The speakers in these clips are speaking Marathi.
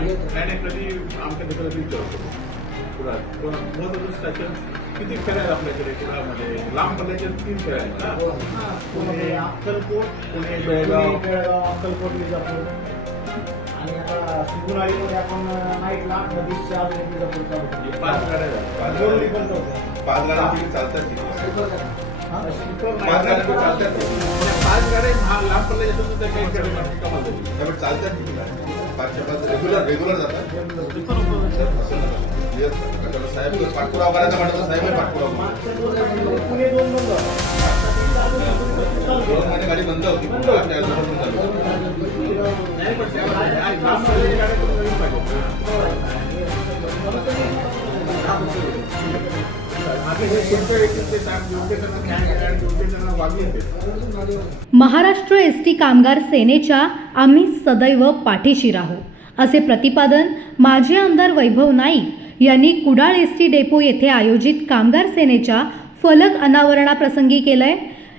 आणि नाही कधी आमच्या मित्राला विचारतो स्टेशन किती फेऱ्या आहेत आपल्याकडे लांब पल्ल्याचे तीन फेऱ्या आहेत ना पुणे अक्कलकोट पुणे बेळगाव बेळगाव अक्कलकोट विजापूर आणि आता सिगुनाळीमध्ये आपण नाईटला नदीच्या विजापूर चालू हे केली. पाच गाड्या. पाच गाड्या. चालतात. हा? पाच गाड्या नाही. चालतात पाच गाड्या हा लांब पल्ल्याच्या असेल काही गाडी चालतात पाच रेग्युलर रेग्युलर जातात साहेब पाठपुरावा करायचा म्हटलं साहेब पाठपुरावा गाडी बंद होती. नाही महाराष्ट्र एस टी कामगार सेनेच्या आम्ही सदैव पाठीशी राहू असे प्रतिपादन माजी आमदार वैभव नाईक यांनी कुडाळ एस टी डेपो येथे आयोजित कामगार सेनेच्या फलक अनावरणाप्रसंगी केलंय.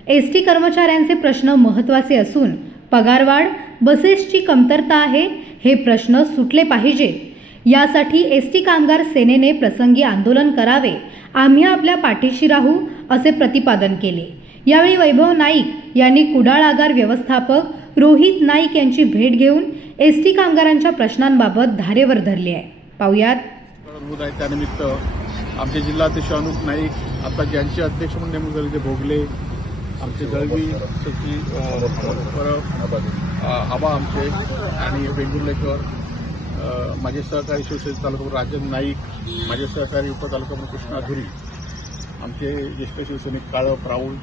एस टी कर्मचाऱ्यांचे प्रश्न महत्त्वाचे असून पगारवाढ बसेसची कमतरता आहे हे प्रश्न सुटले पाहिजेत. यासाठी एस टी कामगार सेनेने प्रसंगी आंदोलन करावे आम्ही आपल्या पाठीशी राहू असे प्रतिपादन केले. यावेळी वैभव नाईक यांनी कुडाळ आगार व्यवस्थापक रोहित नाईक यांची भेट घेऊन एस टी कामगारांच्या प्रश्नांबाबत धारेवर धरली आहे. पाहुयात. त्यानिमित्त आमचे जिल्हाध्यक्ष अनुप नाईक आता ज्यांचे अध्यक्ष म्हणून नेमणूक झाले ते भोगले आमचे दळवी सचिव परब, आबा आमचे आणि वेंगुर्लेकर माझे सहकारी शिवसेना तालुका राजन नाईक माझे सहकारी उपतालुका कृष्णा धुरी आमचे ज्येष्ठ शिवसैनिक काळव प्राऊळ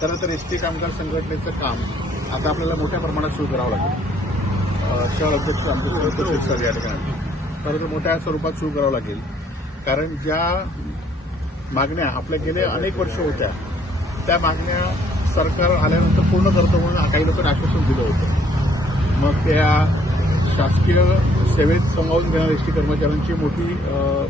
खरं तर एस टी कामगार संघटनेचं काम आता आपल्याला मोठ्या प्रमाणात सुरू करावं लागेल. शहर अध्यक्ष आमचे शहर सर या ठिकाणी खरं तर मोठ्या स्वरूपात सुरू करावं लागेल. कारण ज्या मागण्या आपल्या गेले अनेक वर्ष होत्या त्या मागण्या सरकार आल्यानंतर पूर्ण करतो म्हणून काही लोकांनी आश्वासन दिलं होतं. मग त्या शासकीय सेवेत समावून घेणाऱ्या एस टी कर्मचाऱ्यांची मोठी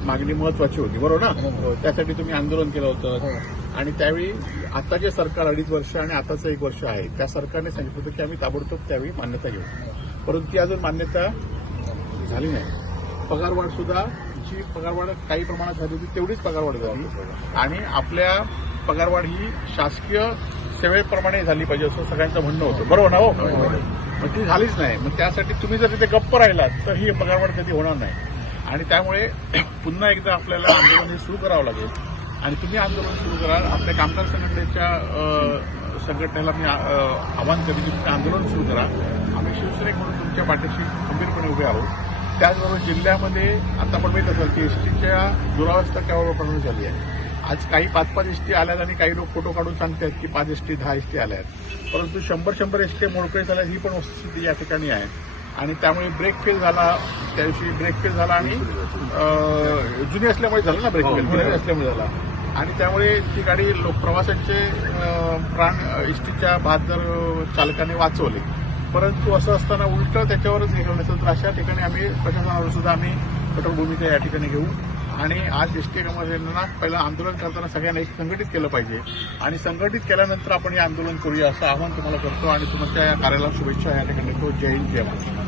मागणी महत्वाची होती. बरोबर ना? त्यासाठी तुम्ही आंदोलन केलं होतं. आणि त्यावेळी आता जे सरकार अडीच वर्ष आणि आताचं एक वर्ष आहे त्या सरकारने सांगितलं होतं की आम्ही ताबडतोब त्यावेळी मान्यता घेऊ. परंतु ती अजून मान्यता झाली नाही पगारवाढ सुद्धा जी पगारवाढ काही प्रमाणात झाली होती तेवढीच पगारवाढ झाली. आणि आपल्या पगारवाढ ही शासकीय सेवेप्रमाणे झाली पाहिजे असं सगळ्यांचं म्हणणं होतं. बरोबर ना हो? पण ती झालीच नाही. मग त्यासाठी तुम्ही जर तिथे गप्प राहिलात तर ही पगारवाढ कधी होणार नाही. आणि त्यामुळे पुन्हा एकदा आपल्याला आंदोलन हे सुरू करावं लागेल. आणि तुम्ही आंदोलन सुरू कराल. आपल्या कामगार संघटनेच्या संघटनेला मी आवाहन करेन की तुम्ही आंदोलन सुरू करा. आम्ही शिवसेनेक म्हणून तुमच्या पाठीशी खंबीरपणे उभे आहोत. त्याचबरोबर जिल्ह्यामध्ये आता आपण माहीत असेल की एसटीच्या दुरावस्था केवळ प्रमाणात झाली आहे? आज काही पाच पाच एसटी आल्यात आणि काही लोक फोटो काढून सांगतात की पाच एसटी दहा एसटी आल्या आहेत परंतु शंभर शंभर एसटी मोडकळी झाल्या ही पण वस्तुस्थिती या ठिकाणी आहे. आणि त्यामुळे ब्रेक फेल झाला त्या दिवशी ब्रेक फेल झाला आणि जुनी असल्यामुळे झालं ना ब्रेक फेल जुनी असल्यामुळे झाला. आणि त्यामुळे ती गाडी लोक प्रवाशांचे प्राण एसटीच्या बहात्तर चालकाने वाचवले. परंतु असं असताना उलट त्याच्यावरच हे ठेवलं तर अशा ठिकाणी आम्ही प्रशासनावर सुद्धा आम्ही कठोर भूमिका या ठिकाणी घेऊ. आणि आज एस कर्मचाऱ्यांना पहिलं आंदोलन करताना सगळ्यांना एक संघटित केलं पाहिजे. आणि संघटित केल्यानंतर आपण हे आंदोलन करूया असं आवाहन तुम्हाला करतो आणि तुमच्या या कार्याला शुभेच्छा या ठिकाणी तो जय हिंद जय महाराष्ट्र.